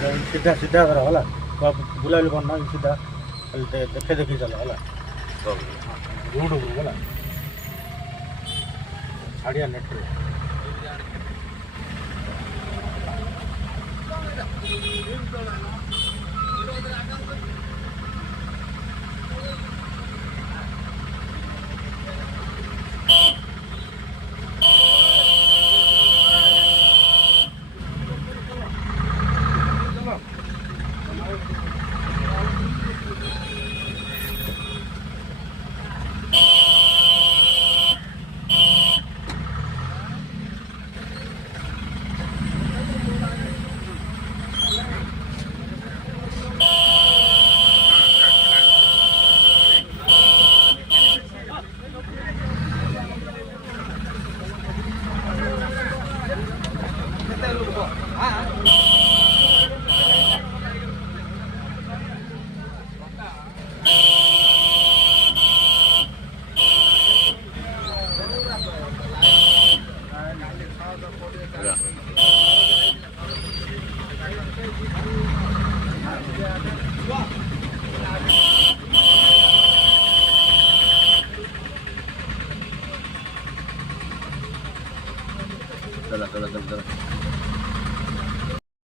सीधा सीधा करा होला बुलावली कोण ना सीधा ଦେଖେ ଦେଖି ଚାଲ ହେଲା ରୋଡ଼ ଉପରୁ ହେଲା ଛାଡ଼ିଆ ନେଟ୍ରେ चला चला चला चला